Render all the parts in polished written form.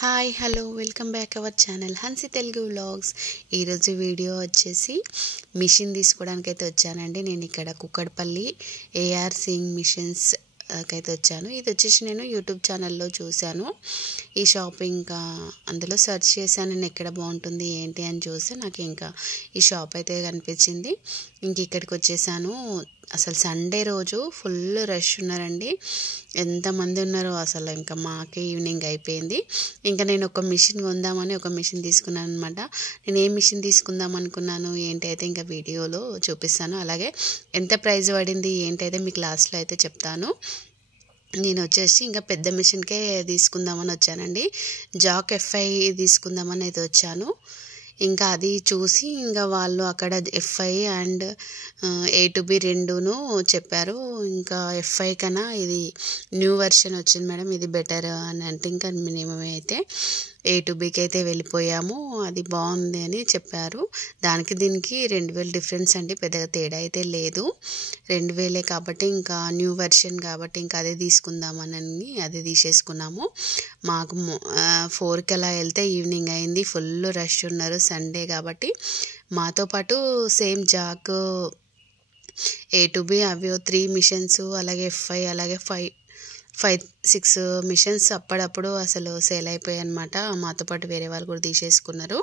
Hi hello welcome back our channel హన్సీ Telugu vlogs. ఈరోజు video వచ్చేసి machine తీసుకోవడానికి అయితే వచ్చానండి. నేను ఇక్కడ కుక్కడపల్లి ఏఆర్ సింగ్ మిషన్స్ అయితే వచ్చాను. ఇది వచ్చేసి నేను యూట్యూబ్ ఛానల్లో చూశాను ఈ షాప్. ఇంకా అందులో సెర్చ్ చేశాను నేను ఎక్కడ బాగుంటుంది ఏంటి అని చూస్తే నాకు ఇంకా ఈ షాప్ అయితే కనిపించింది. ఇంక ఇక్కడికి వచ్చేసాను. అసలు సండే రోజు ఫుల్ రష్ ఉన్నారండి. ఎంతమంది ఉన్నారో అసలు. ఇంకా మాకే ఈవినింగ్ అయిపోయింది. ఇంకా నేను ఒక మిషన్ కొందామని ఒక మిషన్ తీసుకున్నాను అనమాట. నేను ఏ మిషన్ తీసుకుందాం అనుకున్నాను ఏంటి అయితే ఇంకా వీడియోలో చూపిస్తాను. అలాగే ఎంత ప్రైస్ పడింది ఏంటైతే మీకు లాస్ట్లో అయితే చెప్తాను. నేను వచ్చేసి ఇంకా పెద్ద మిషన్కే తీసుకుందామని వచ్చానండి. జాక్ ఎఫ్ఐ తీసుకుందామని అయితే వచ్చాను. ఇంకా అది చూసి ఇంకా వాళ్ళు అక్కడ F I and A to B రెండును చెప్పారు. ఇంకా ఎఫ్ఐ కన్నా ఇది న్యూ వెర్షన్ వచ్చింది మేడం, ఇది బెటర్ అని అంటే ఇంకా మేమైతే ఏ టు బికి అయితే వెళ్ళిపోయాము. అది బాగుంది అని చెప్పారు. దానికి దీనికి 2000 డిఫరెన్స్ అండి, పెద్దగా తేడా అయితే లేదు. 2000 కాబట్టి ఇంకా న్యూ వెర్షన్ కాబట్టి ఇంకా అదే తీసుకుందామని అదే తీసేసుకున్నాము. మాకు 4కి అలా వెళ్తే ఈవినింగ్ అయింది. ఫుల్ రష్ ఉన్నారు సండే కాబట్టి. మాతో పాటు same Jack A to B అవి 3 మిషన్స్, అలాగే ఎఫ్ఐ, అలాగే 5-6 మిషన్స్ అప్పుడప్పుడు అసలు సేల్ అయిపోయాయి అనమాట. మాతో పాటు వేరే వాళ్ళు కూడా తీసేసుకున్నారు.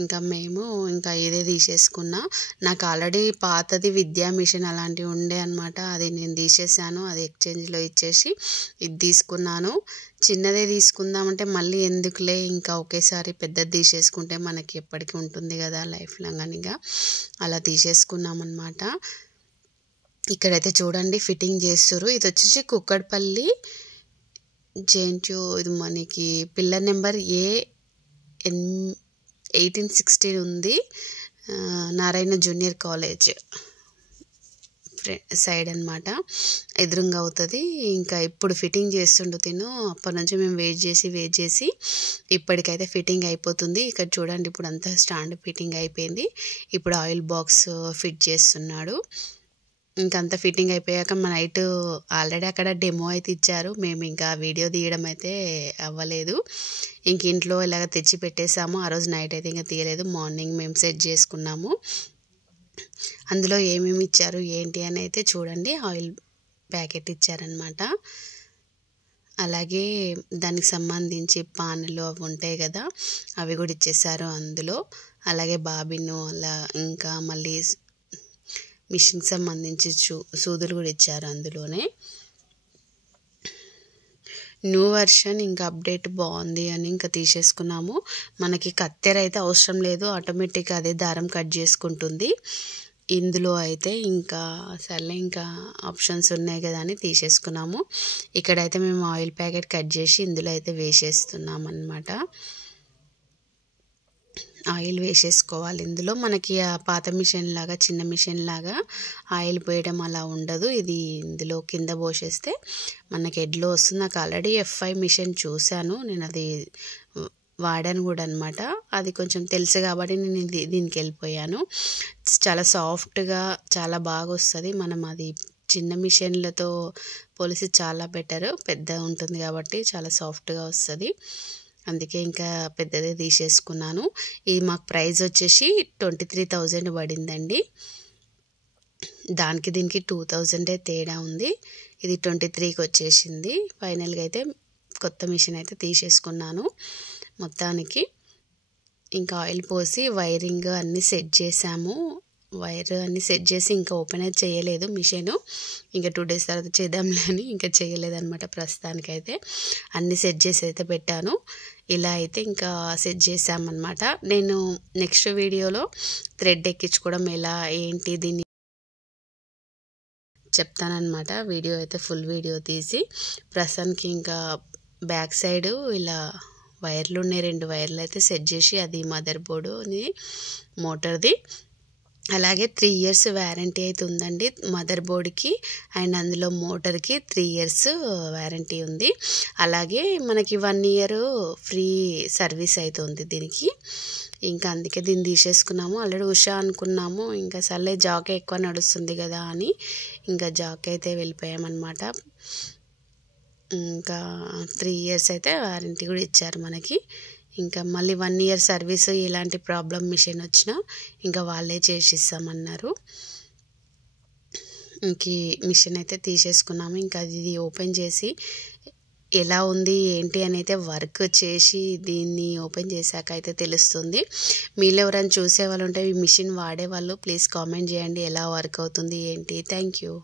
ఇంకా మేము ఇంకా ఇదే తీసేసుకున్నా. నాకు ఆల్రెడీ పాతది విద్యా మిషన్ అలాంటివి ఉండే అనమాట. అది నేను తీసేసాను. అది ఎక్స్చేంజ్లో ఇచ్చేసి ఇది తీసుకున్నాను. చిన్నదే తీసుకుందామంటే మళ్ళీ ఎందుకులే ఇంకా ఒకేసారి పెద్దది తీసేసుకుంటే మనకి ఎప్పటికీ ఉంటుంది కదా లైఫ్ లాంగ్ అని అలా తీసేసుకున్నాం అనమాట. ఇక్కడైతే చూడండి ఫిట్టింగ్ చేస్తారు. ఇది వచ్చేసి కుక్కడపల్లి జేఎన్టీయూ. ఇది మనకి పిల్లర్ నెంబర్ A1816 ఉంది. నారాయణ జూనియర్ కాలేజ్ సైడ్ అనమాట, ఎదురుగా అవుతుంది. ఇంకా ఇప్పుడు ఫిట్టింగ్ చేస్తుండు తిను. అప్పటి నుంచి మేము వెయిట్ చేసి ఇప్పటికైతే ఫిట్టింగ్ అయిపోతుంది. ఇక్కడ చూడండి ఇప్పుడు అంతా స్టాండ్ ఫిట్టింగ్ అయిపోయింది. ఇప్పుడు ఆయిల్ బాక్స్ ఫిట్ చేస్తున్నాడు. ఇంకంతా ఫిట్టింగ్ అయిపోయాక మా నైట్ ఆల్రెడీ అక్కడ డెమో అయితే ఇచ్చారు. మేము ఇంకా వీడియో తీయడం అయితే అవ్వలేదు. ఇంక ఇంట్లో ఇలాగ తెచ్చి పెట్టేసాము. ఆ రోజు నైట్ అయితే ఇంకా తీయలేదు. మార్నింగ్ మేము సెట్ చేసుకున్నాము. అందులో ఏమేమి ఇచ్చారు ఏంటి అని అయితే చూడండి. ఆయిల్ ప్యాకెట్ ఇచ్చారనమాట. అలాగే దానికి సంబంధించి పాన్లు అవి ఉంటాయి కదా, అవి కూడా ఇచ్చేసారు అందులో. అలాగే బాబిను అలా ఇంకా మళ్ళీ మిషన్కి సంబంధించి సూదులు కూడా ఇచ్చారు అందులోనే. న్యూ వెర్షన్ ఇంకా అప్డేట్ బాగుంది అని ఇంకా తీసేసుకున్నాము. మనకి కత్తెర అయితే అవసరం లేదు, ఆటోమేటిక్గా అదే దారం కట్ చేసుకుంటుంది. ఇందులో అయితే ఇంకా సర్లే ఇంకా ఆప్షన్స్ ఉన్నాయి కదా అని తీసేసుకున్నాము. ఇక్కడైతే మేము ఆయిల్ ప్యాకెట్ కట్ చేసి ఇందులో అయితే వేసేస్తున్నాం అన్నమాట. ఆయిల్ వేసేసుకోవాలి. ఇందులో మనకి ఆ పాత మిషన్ లాగా చిన్న మిషన్ లాగా ఆయిల్ పోయడం అలా ఉండదు. ఇది ఇందులో కింద పోసేస్తే మనకి ఎడ్లో వస్తుంది. నాకు ఆల్రెడీ ఎఫ్ఐ మిషన్ చూశాను, నేను అది వాడాను కూడా అనమాట. అది కొంచెం తెలుసు కాబట్టి నేను దీనికి వెళ్ళిపోయాను. చాలా సాఫ్ట్గా చాలా బాగా వస్తుంది. మనం అది చిన్న మిషన్లతో పోలిసి చాలా బెటర్, పెద్ద ఉంటుంది కాబట్టి చాలా సాఫ్ట్గా వస్తుంది. అందుకే ఇంకా పెద్దదే తీసేసుకున్నాను. ఇది మాకు ప్రైస్ వచ్చేసి 23,000 పడిందండి. దానికి దీనికి 2,000 తేడా ఉంది. ఇది 23కి వచ్చేసింది. ఫైనల్గా అయితే కొత్త మిషన్ అయితే తీసేసుకున్నాను మొత్తానికి. ఇంకా ఆయిల్ పోసి వైరింగ్ అన్నీ సెట్ చేసాము. వైర్ అన్నీ సెట్ చేసి ఇంకా ఓపెన్ అయితే చేయలేదు మిషన్. ఇంకా 2 days తర్వాత చేద్దాంలే అని ఇంకా చేయలేదన్నమాట. ప్రస్తుతానికైతే అన్నీ సెట్ చేసి అయితే పెట్టాను. ఇలా అయితే ఇంకా సెట్ చేసామన్నమాట. నేను నెక్స్ట్ వీడియోలో థ్రెడ్ ఎక్కించుకోవడం ఎలా ఏంటి దీన్ని చెప్తానన్నమాట. వీడియో అయితే ఫుల్ వీడియో తీసి ప్రస్తుతానికి ఇంకా బ్యాక్ సైడ్ ఇలా వైర్లు ఉన్నాయి. 2 వైర్లు అయితే సెట్ చేసి, అది మదర్ బోర్డుని మోటార్ది. అలాగే 3 years వ్యారంటీ అయితే ఉందండి మదర్ బోర్డ్కి, అండ్ అందులో మోటార్కి 3 years వ్యారంటీ ఉంది. అలాగే మనకి 1 year ఫ్రీ సర్వీస్ అయితే ఉంది దీనికి. ఇంకా అందుకే దీన్ని తీసేసుకున్నాము. ఆల్రెడీ ఉషా అనుకున్నాము, ఇంకా సర్లే జాక్ ఎక్కువ నడుస్తుంది కదా అని ఇంకా జాక్ అయితే వెళ్ళిపోయామన్నమాట. ఇంకా 3 ఇయర్స్ అయితే వారంటీ కూడా ఇచ్చారు మనకి. ఇంకా మళ్ళీ 1 ఇయర్ సర్వీస్ ఎలాంటి ప్రాబ్లం మిషన్ వచ్చినా ఇంకా వాళ్ళే చేసిస్తామన్నారు. ఇంక మిషన్ అయితే తీసేసుకున్నాము. ఇంకా ఇది ఓపెన్ చేసి ఎలా ఉంది ఏంటి అని అయితే వర్క్ చేసి దీన్ని ఓపెన్ చేశాక అయితే తెలుస్తుంది. మీలో ఎవరైనా చూసే వాళ్ళు ఉంటే ఈ మిషన్ వాడేవాళ్ళు ప్లీజ్ కామెంట్ చేయండి ఎలా వర్క్ అవుతుంది ఏంటి. Thank you.